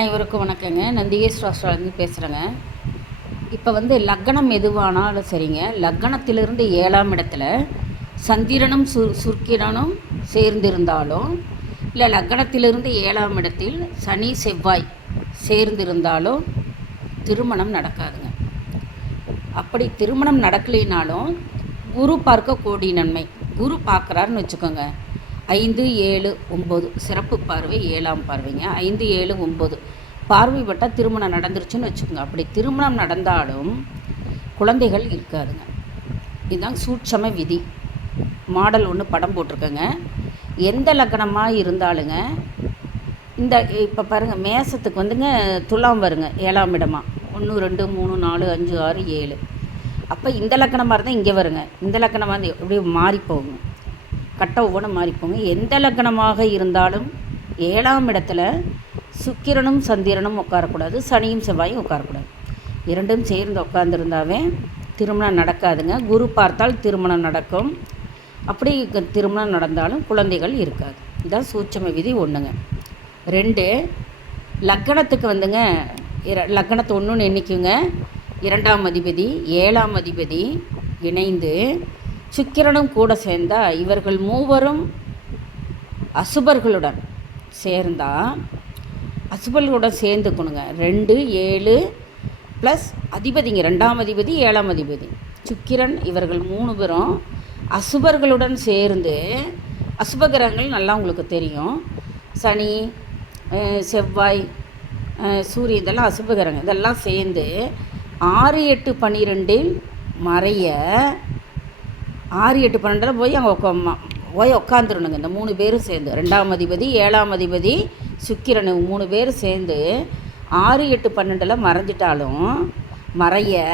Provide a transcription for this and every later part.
அனைவருக்கும் வணக்கங்க. நந்திகேஷ் ராஷ்டிராலேருந்து பேசுகிறேங்க இப்போ வந்து லக்னம் எதுவானாலும் சரிங்க. லக்னத்திலிருந்து ஏழாம் இடத்துல சந்திரனும் சு சுர்க்கிரனும் சேர்ந்திருந்தாலும் இல்லை லக்னத்திலிருந்து ஏழாம் இடத்தில் சனி செவ்வாய் சேர்ந்திருந்தாலும் திருமணம் நடக்காதுங்க. அப்படி திருமணம் நடக்கலைனாலும் குரு பார்க்க கோடி நன்மை. குரு பார்க்குறாருன்னு வச்சுக்கோங்க. ஐந்து ஏழு ஒம்பது. சிறப்பு பார்வை ஏழாம் பார்வைங்க. ஐந்து ஏழு ஒம்பது. பார்வைப்பட்டால் திருமணம் நடந்துருச்சுன்னு வச்சுக்கோங்க. அப்படி திருமணம் நடந்தாலும் குழந்தைகள் இருக்காதுங்க. இதுதான் சூட்சம விதி. மாடல் ஒன்று படம் போட்டிருக்கேங்க. எந்த லக்கணமாக இருந்தாலுங்க இந்த இப்போ பாருங்கள் மேசத்துக்கு வந்துங்க துலாம் வருங்க ஏழாம் இடமா. ஒன்று ரெண்டு மூணு நாலு அஞ்சு ஆறு ஏழு. அப்போ இந்த லக்கணமாக இருந்தால் இங்கே வருங்க. இந்த லக்கணமாக இருந்து அப்படியே மாறி போகுங்க. கட்ட ஒவ்வொன்றும் மாறி எந்த லக்கணமாக இருந்தாலும் ஏழாம் இடத்துல சுக்கிரனும் சந்திரனும் உட்காரக்கூடாது சனியும் செவ்வாயும் உட்காரக்கூடாது. இரண்டும் சேர்ந்து உட்காந்துருந்தாவே திருமணம் நடக்காதுங்க. குரு பார்த்தால் திருமணம் நடக்கும். அப்படி திருமணம் நடந்தாலும் குழந்தைகள் இருக்காது. இதுதான் சூட்சம விதி ஒன்றுங்க ரெண்டு லக்கணத்துக்கு வந்துங்க இர லக்கணத்தை ஒன்றுன்னு எண்ணிக்குங்க. இரண்டாம் அதிபதி ஏழாம் அதிபதி இணைந்து சுக்கிரனும் கூட சேர்ந்தால் இவர்கள் மூவரும் அசுபர்களுடன் சேர்ந்தால் அசுபர்களுடன் சேர்ந்துக்கணுங்க. ரெண்டு ஏழு ப்ளஸ் அதிபதிங்க ரெண்டாம் அதிபதி ஏழாம் அதிபதி. சுக்கிரன் இவர்கள் மூணு பேரும் அசுபர்களுடன் சேர்ந்து அசுபகிரகங்கள் நல்லா உங்களுக்கு தெரியும். சனி செவ்வாய் சூரியன் இதெல்லாம் அசுபகிரகம் இதெல்லாம் சேர்ந்து ஆறு எட்டு பன்னிரெண்டில் மறைய ஆறு எட்டு பன்னெண்டில் போய் அங்கே உக்கா போய் உட்காந்துருணுங்க இந்த மூணு பேரும் சேர்ந்து. ரெண்டாம் அதிபதி ஏழாம் அதிபதி சுக்கிரன் மூணு பேர் சேர்ந்து ஆறு எட்டு பன்னெண்டில் மறைஞ்சிட்டாலும் மறைய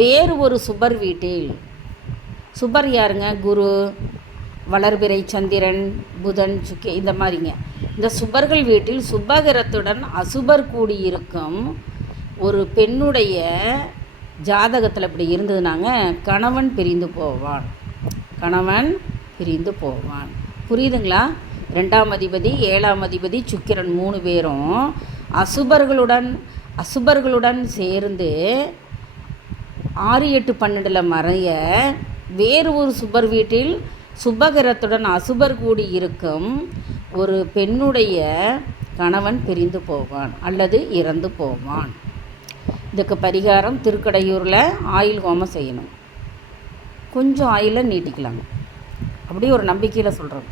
வேறு ஒரு சுபர் வீட்டில் சுபர் யாருங்க? குரு வளர்பிறை சந்திரன் புதன் சுக்கி இந்த மாதிரிங்க. இந்த சுபர்கள் வீட்டில் சுபகிரத்துடன் அசுபர் கூடியிருக்கும் ஒரு பெண்ணுடைய ஜாதகத்தில் இப்படி இருந்ததுனாங்க கணவன் பிரிந்து போவான். கணவன் பிரிந்து போவான். புரியுதுங்களா? ரெண்டாம் அதிபதி ஏழாம் அதிபதி சுக்கிரன் மூணு பேரும் அசுபர்களுடன் அசுபர்களுடன் சேர்ந்து ஆறு எட்டு பன்னெண்டில் மறைய வேறு ஒரு சுபர் வீட்டில் சுபகிரத்துடன் அசுபர் கூடி இருக்கும் ஒரு பெண்ணுடைய கணவன் பிரிந்து போவான் அல்லது இறந்து போவான். இதுக்கு பரிகாரம் திருக்கடையூரில் ஆயில் ஹோமம் செய்யணும். கொஞ்சம் ஆயிலை நீட்டிக்கலாங்க. அப்படியே ஒரு நம்பிக்கையில் சொல்கிறோம்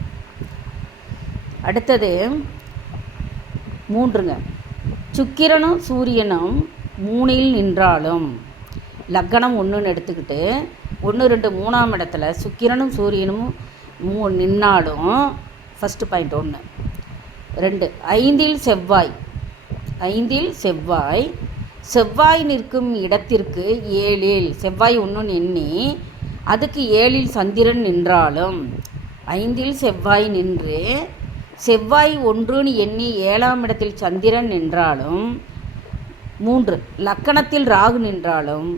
அடுத்தது மூன்றுங்க. சுக்கிரனும் சூரியனும் மூணில் நின்றாலும் லக்கணம் ஒன்றுன்னு எடுத்துக்கிட்டு ஒன்று ரெண்டு மூணாம் இடத்துல சுக்கிரனும் சூரியனும் மூ நின்னாலும் ஃபஸ்ட்டு பாயிண்ட் ஒன்று ரெண்டு ஐந்தில் செவ்வாய். ஐந்தில் செவ்வாய் செவ்வாய் நிற்கும் இடத்திற்கு ஏழில் செவ்வாய் ஒன்றுன்னு எண்ணி அதுக்கு ஏழில் சந்திரன் நின்றாலும் ஐந்தில் செவ்வாய் நின்று செவ்வாய் ஒன்றுன்னு எண்ணி ஏழாம் இடத்தில் சந்திரன் நின்றாலும் மூன்று லக்கணத்தில் ராகு நின்றாலும்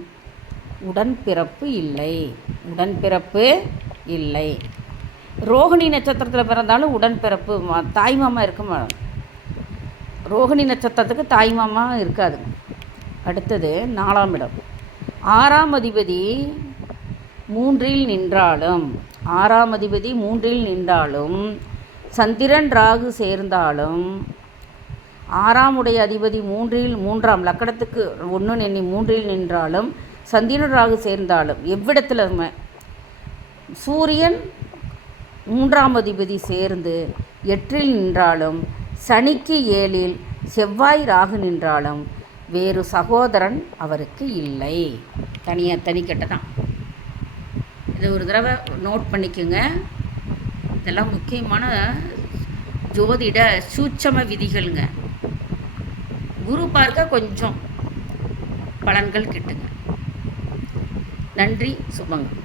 உடன்பிறப்பு இல்லை உடன்பிறப்பு இல்லை. ரோகிணி நட்சத்திரத்தில் பிறந்தாலும் உடன்பிறப்பு மா- இருக்க மாட்டோம் ரோகிணி நட்சத்திரத்துக்கு தாய்மாமா இருக்காது. அடுத்தது நாலாம் இடம். ஆறாம் அதிபதி மூன்றில் நின்றாலும் ஆறாம் அதிபதி மூன்றில் நின்றாலும் சந்திரன் ராகு சேர்ந்தாலும் ஆறாம் உடைய அதிபதி மூன்றில் மூன்றாம் லக்கணத்துக்கு ஒன்று எண்ணி மூன்றில் நின்றாலும் சந்திரன் ராகு சேர்ந்தாலும் எவ்விடத்தில் சூரியன் மூன்றாம் அதிபதி சேர்ந்து எட்டில் நின்றாலும் சனிக்கு ஏழில் செவ்வாய் ராகு நின்றாலும் வேறு சகோதரன் அவருக்கு இல்லை. தனியாக தனிக்கட்டை தான் இதை ஒரு தடவை நோட் பண்ணிக்கோங்க. இதெல்லாம் முக்கியமான ஜோதிட சூட்சம விதிகள்ங்க. குரு பார்க்க கொஞ்சம் பலன்கள் கிட்டுங்க. நன்றி சுபங்க